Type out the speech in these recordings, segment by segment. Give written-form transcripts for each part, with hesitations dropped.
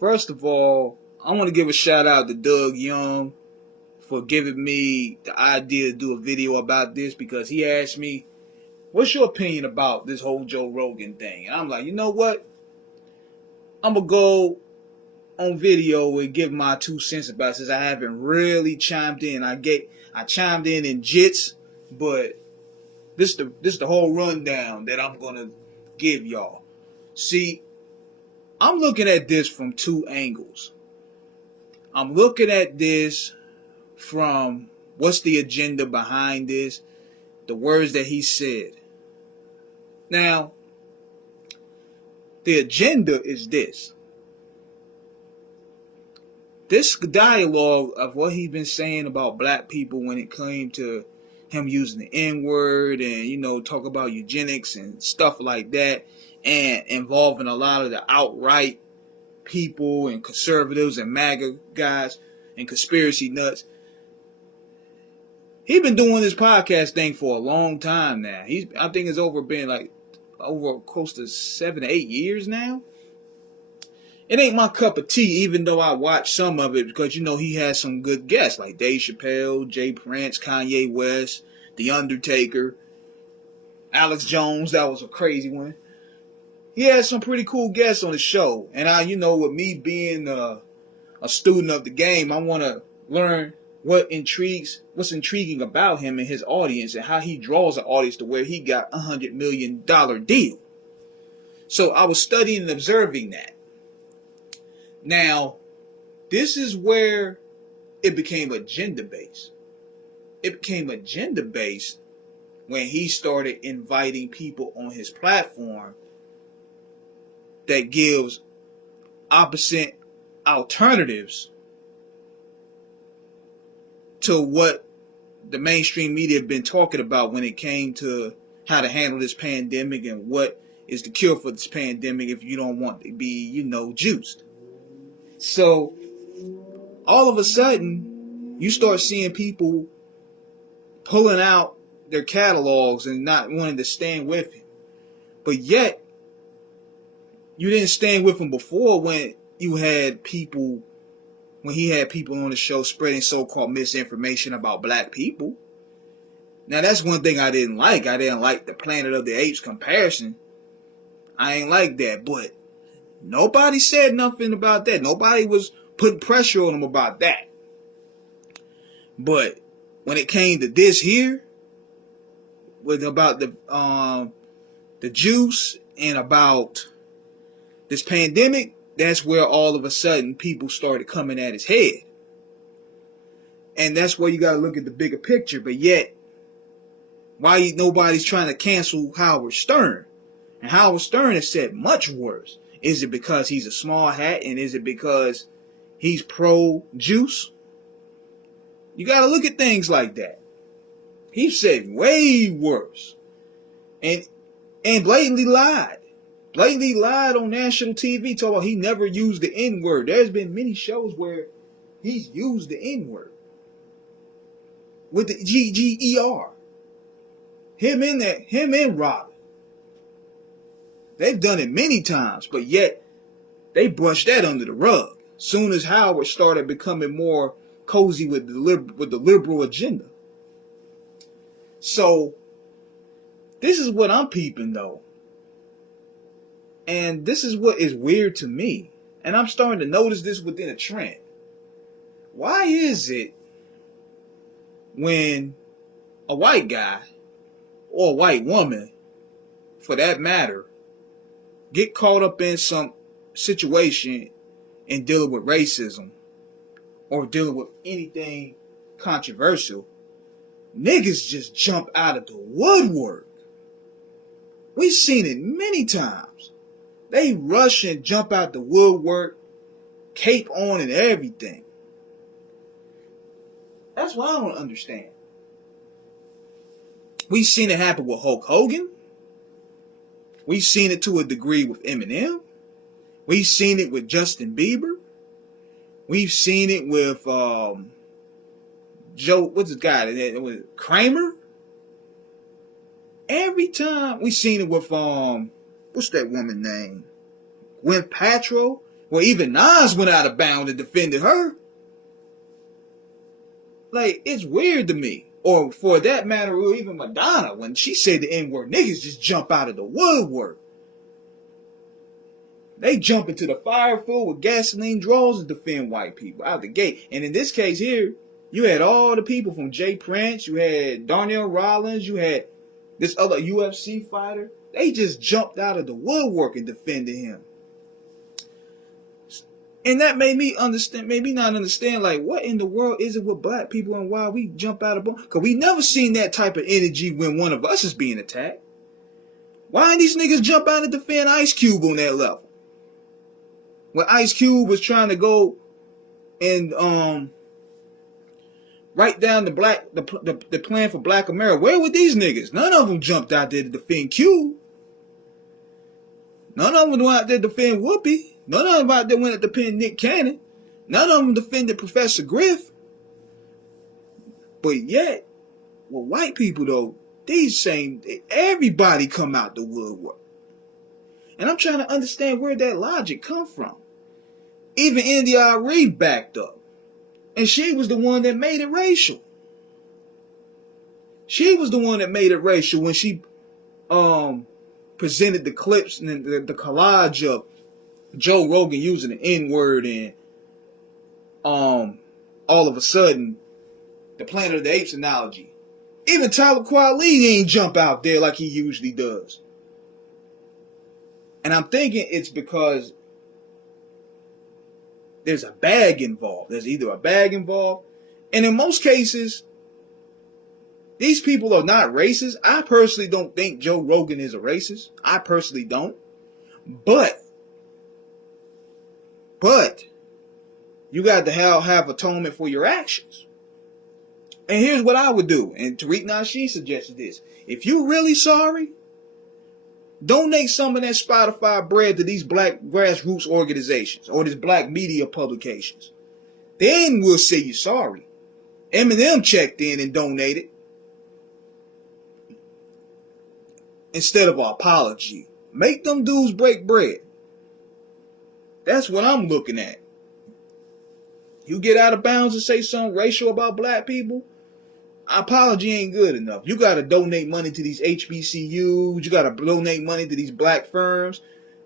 First of all, I want to give a shout out to Doug Young for giving me the idea to do a video about this, because he asked me, what's your opinion about this whole Joe Rogan thing? And I'm like, you know what? I'm going to go on video and give my 2 cents about it, since I haven't really chimed in. I chimed in jits, but this the whole rundown that I'm going to give y'all. See, I'm looking at this from two angles. I'm looking at this from what's the agenda behind this, the words that he said. Now, the agenda is this. This dialogue of what he's been saying about black people when it came to him using the N-word and, talk about eugenics and stuff like that, and involving a lot of the outright people and conservatives and MAGA guys and conspiracy nuts. He's been doing this podcast thing for a long time now. I think it's over close to 7 to 8 years now. It ain't my cup of tea, even though I watch some of it, because he has some good guests like Dave Chappelle, Jay Prince, Kanye West, The Undertaker, Alex Jones. That was a crazy one. He has some pretty cool guests on the show, and with me being a student of the game, I want to learn what's intriguing about him and his audience, and how he draws an audience to where he got $100 million deal. So I was studying and observing that. Now, this is where it became agenda-based. It became agenda-based when he started inviting people on his platform that gives opposite alternatives to what the mainstream media have been talking about when it came to how to handle this pandemic and what is the cure for this pandemic if you don't want to be, juiced. So, all of a sudden, you start seeing people pulling out their catalogs and not wanting to stand with him. But yet, you didn't stand with him before when he had people on the show spreading so-called misinformation about black people. Now, that's one thing I didn't like. I didn't like the Planet of the Apes comparison. I ain't like that, but nobody said nothing about that. Nobody was putting pressure on him about that. But when it came to this here, about the juice and about this pandemic, that's where all of a sudden people started coming at his head. And that's where you got to look at the bigger picture. But yet, why nobody's trying to cancel Howard Stern? And Howard Stern has said much worse. Is it because he's a small hat, and is it because he's pro-juice? You got to look at things like that. He said way worse. And blatantly lied. Blatantly lied on national TV, talking about he never used the N-word. There's been many shows where he's used the N-word. With the GGER. Him and Robin. They've done it many times, but yet they brushed that under the rug. Soon as Howard started becoming more cozy with the liberal agenda. So, this is what I'm peeping though. And this is what is weird to me. And I'm starting to notice this within a trend. Why is it when a white guy, or a white woman, for that matter, get caught up in some situation in dealing with racism or dealing with anything controversial, niggas just jump out of the woodwork? We've seen it many times. They rush and jump out the woodwork, cape on and everything. That's what I don't understand. We've seen it happen with Hulk Hogan. We've seen it to a degree with Eminem. We've seen it with Justin Bieber. We've seen it with Joe, what's his guy? With Kramer. Every time we've seen it with what's that woman name? Gwyneth Paltrow. Well, even Nas went out of bounds and defended her. Like, it's weird to me. Or for that matter, or even Madonna, when she said the N-word, niggas just jump out of the woodwork. They jump into the fire full with gasoline drawers to defend white people out the gate. And in this case here, you had all the people from Jay Prince, you had Darnell Rollins, you had this other UFC fighter. They just jumped out of the woodwork and defended him. And that made me not understand, like, what in the world is it with black people and why we jump out of bones? Because we never seen that type of energy when one of us is being attacked. Why didn't these niggas jump out and defend Ice Cube on that level? When Ice Cube was trying to go and write down the plan for Black America, where were these niggas? None of them jumped out there to defend Cube. None of them went out there to defend Whoopi. None of them out there went to defend Nick Cannon. None of them defended Professor Griff. But yet, with white people though, everybody come out the woodwork. And I'm trying to understand where that logic come from. Even India.Arie backed up. And she was the one that made it racial. She was the one that made it racial when she presented the clips and the collage of Joe Rogan using the N-word, and all of a sudden, the Planet of the Apes analogy. Even Tyler Quali ain't jump out there like he usually does. And I'm thinking it's because there's a bag involved. There's either a bag involved, and in most cases, these people are not racist. I personally don't think Joe Rogan is a racist. I personally don't. But you got to have atonement for your actions. And here's what I would do. And Tariq Nasheed suggested this. If you're really sorry, donate some of that Spotify bread to these black grassroots organizations or these black media publications. Then we'll say you're sorry. Eminem checked in and donated instead of an apology. Make them dudes break bread. That's what I'm looking at. You get out of bounds and say something racial about black people, apology ain't good enough. You got to donate money to these HBCUs. You got to donate money to these black firms.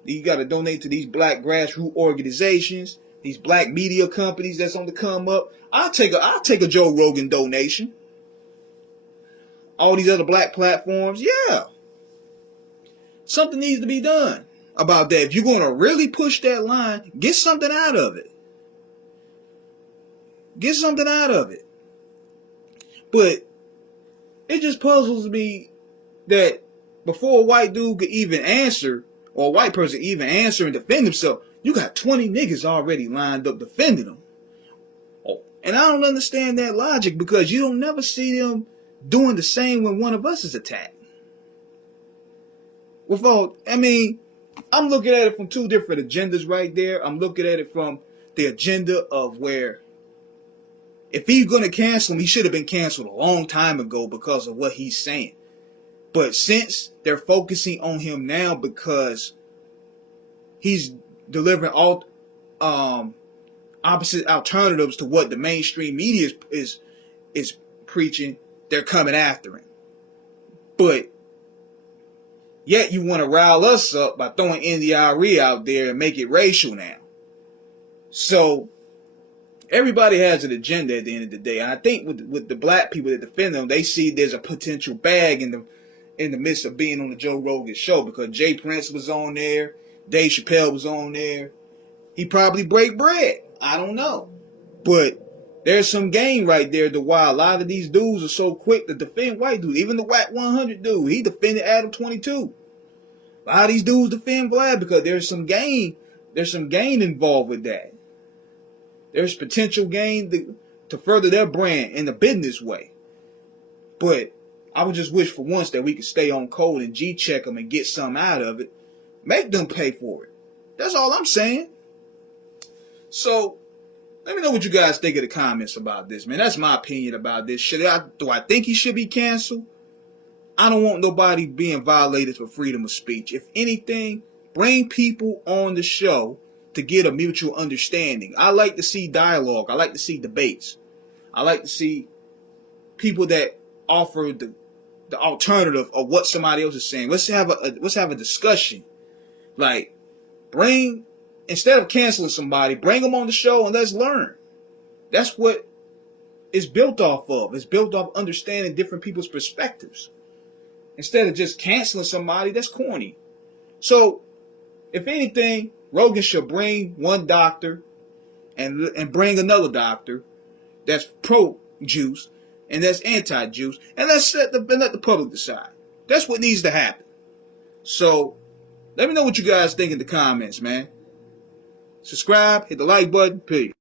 You got to donate to these black grassroots organizations, these black media companies that's on the come up. I'll take a Joe Rogan donation. All these other black platforms, yeah. Something needs to be done about that. If you're going to really push that line, get something out of it. Get something out of it. But it just puzzles me that before a white dude could even answer, or a white person even answer and defend himself, you got 20 niggas already lined up defending him. And I don't understand that logic, because you don't never see them doing the same when one of us is attacked. I'm looking at it from two different agendas right there. I'm looking at it from the agenda of where if he's going to cancel him, he should have been canceled a long time ago because of what he's saying. But since they're focusing on him now because he's delivering all opposite alternatives to what the mainstream media is preaching, they're coming after him. But yet you want to rile us up by throwing India.Arie out there and make it racial now. So everybody has an agenda at the end of the day. And I think with the black people that defend them, they see there's a potential bag in the midst of being on the Joe Rogan show, because Jay Prince was on there, Dave Chappelle was on there. He probably break bread. I don't know. But there's some game right there to why a lot of these dudes are so quick to defend white dudes. Even the Whack 100 dude, he defended Adam 22. A lot of these dudes defend Vlad because there's some gain. There's some gain involved with that. There's potential gain to further their brand in a business way. But I would just wish for once that we could stay on code and G-check them and get something out of it. Make them pay for it. That's all I'm saying. So let me know what you guys think of the comments about this, man. That's my opinion about this. Do I think he should be canceled? I don't want nobody being violated for freedom of speech. If anything, bring people on the show to get a mutual understanding. I like to see dialogue. I like to see debates. I like to see people that offer the alternative of what somebody else is saying. Let's have a discussion. Like, instead of canceling somebody, bring them on the show and let's learn. That's what it's built off of. It's built off understanding different people's perspectives. Instead of just canceling somebody, that's corny. So, if anything, Rogan should bring one doctor and bring another doctor that's pro-juice and that's anti-juice, and let the public decide. That's what needs to happen. So, let me know what you guys think in the comments, man. Subscribe, hit the like button, peace.